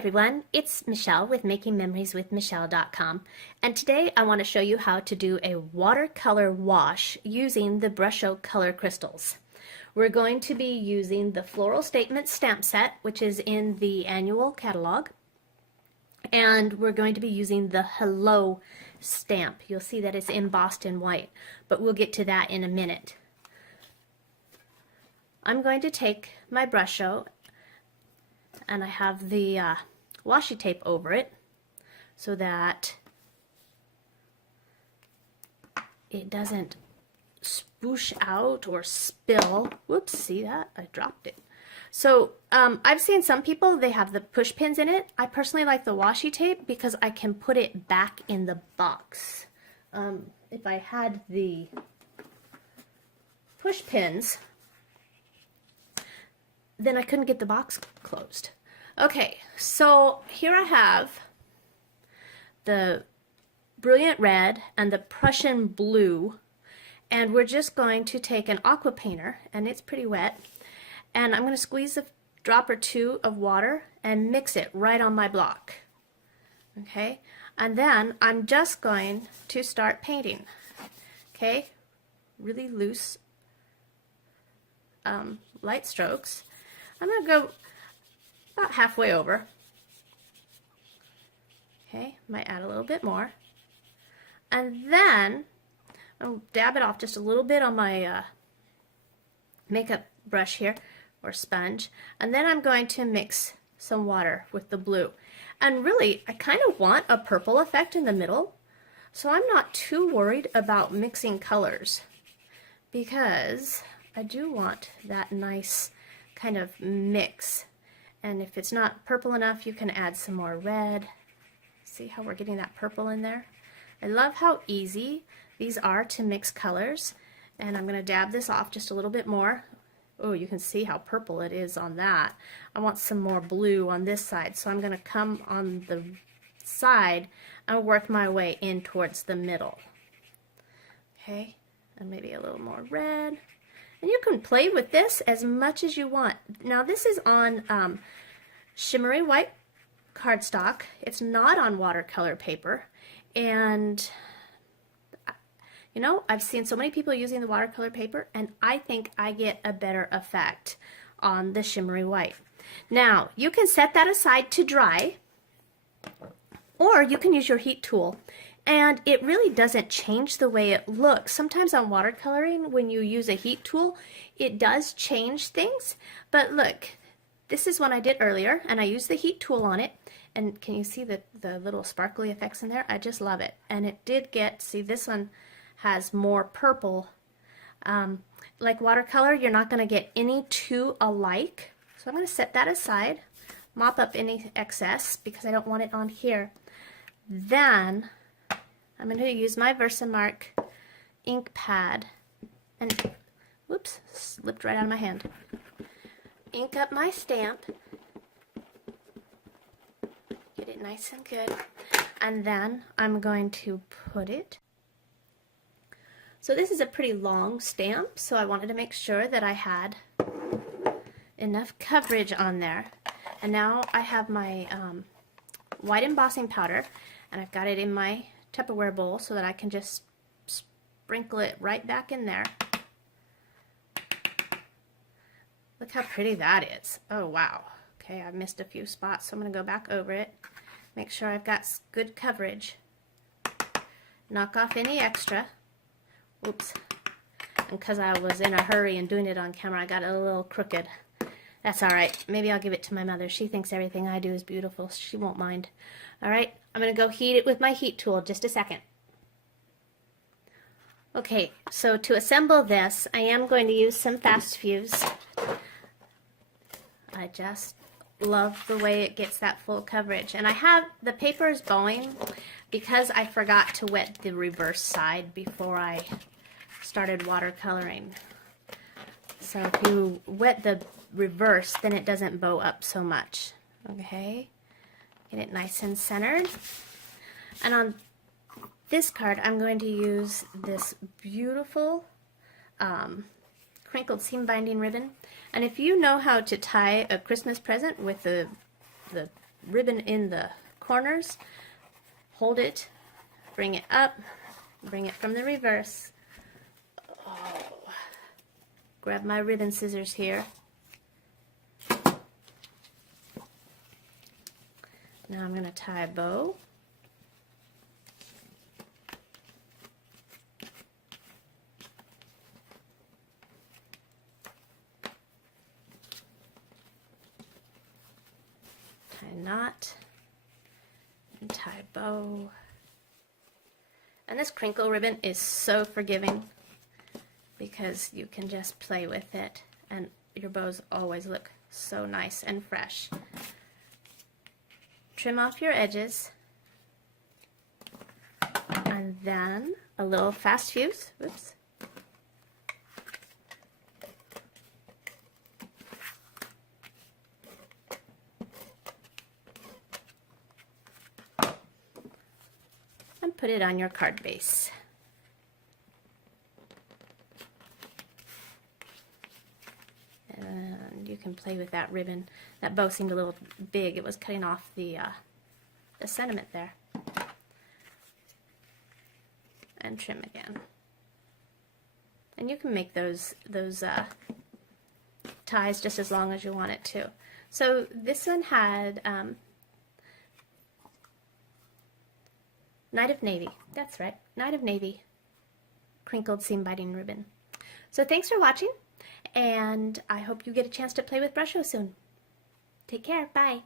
everyone, it's Michelle with MakingMemoriesWithMichelle.com, and today I want to show you how to do a watercolor wash using the Brusho color crystals. We're going to be using the Floral Statement stamp set, which is in the annual catalog, and we're going to be using the Hello stamp. You'll see that it's embossed in white, but we'll get to that in a minute. I'm going to take my Brusho, and I have the washi tape over it so that it doesn't spoosh out or spill. Whoops, see that? I dropped it. So I've seen some people, they have the push pins in it. I personally like the washi tape because I can put it back in the box. If I had the push pins, then I couldn't get the box closed. Okay, so here I have the Brilliant Red and the Prussian Blue, and we're just going to take an aqua painter, and it's pretty wet, and I'm going to squeeze a drop or two of water and mix it right on my block. Okay, and then I'm just going to start painting. Okay, really loose light strokes. I'm going to go about halfway over. Okay, might add a little bit more. And then I'll dab it off just a little bit on my makeup brush here, or sponge. And then I'm going to mix some water with the blue. And really, I kind of want a purple effect in the middle, so I'm not too worried about mixing colors, because I do want that nice kind of mix. And if it's not purple enough, you can add some more red. See how we're getting that purple in there? I love how easy these are to mix colors. And I'm going to dab this off just a little bit more. Oh, you can see how purple it is on that. I want some more blue on this side, so I'm going to come on the side and work my way in towards the middle. Okay, and maybe a little more red. And you can play with this as much as you want. Now this is on shimmery white cardstock. It's not on watercolor paper. And you know, I've seen so many people using the watercolor paper, and I think I get a better effect on the shimmery white. Now, you can set that aside to dry, or you can use your heat tool. And it really doesn't change the way it looks. Sometimes on watercoloring, when you use a heat tool, it does change things. But look, this is one I did earlier, and I used the heat tool on it. And can you see the little sparkly effects in there? I just love it. And it did get, see, this one has more purple. Like watercolor, you're not going to get any two alike. So I'm going to set that aside, mop up any excess because I don't want it on here. Then I'm going to use my Versamark ink pad and, whoops, slipped right out of my hand. Ink up my stamp, get it nice and good, and then I'm going to put it. So this is a pretty long stamp, so I wanted to make sure that I had enough coverage on there. And now I have my white embossing powder, and I've got it in my Tupperware bowl so that I can just sprinkle it right back in there. Look how pretty that is. Oh wow. Okay, I missed a few spots, so I'm going to go back over it. Make sure I've got good coverage. Knock off any extra. Oops. And because I was in a hurry and doing it on camera, I got it a little crooked. That's alright. Maybe I'll give it to my mother. She thinks everything I do is beautiful. She won't mind. Alright, I'm going to go heat it with my heat tool. Just a second. Okay, so to assemble this, I am going to use some fast fuse. I just love the way it gets that full coverage. And I have, the paper is bowing because I forgot to wet the reverse side before I started watercoloring. So if you wet the reverse, then it doesn't bow up so much. Okay, get it nice and centered. And on this card, I'm going to use this beautiful crinkled seam binding ribbon. And if you know how to tie a Christmas present with the ribbon in the corners, hold it, bring it up, bring it from the reverse. Oh. Grab my ribbon scissors here. Now I'm going to tie a bow. Tie a knot and tie a bow. And this crinkle ribbon is so forgiving because you can just play with it and your bows always look so nice and fresh. Trim off your edges and then a little fast fuse. Oops. And put it on your card base. And you can play with that ribbon. That bow seemed a little big. It was cutting off the sentiment there. And trim again. And you can make those ties just as long as you want it to. So this one had Night of Navy. That's right, Night of Navy crinkled seam biting ribbon. So thanks for watching, and I hope you get a chance to play with Brusho soon. Take care. Bye.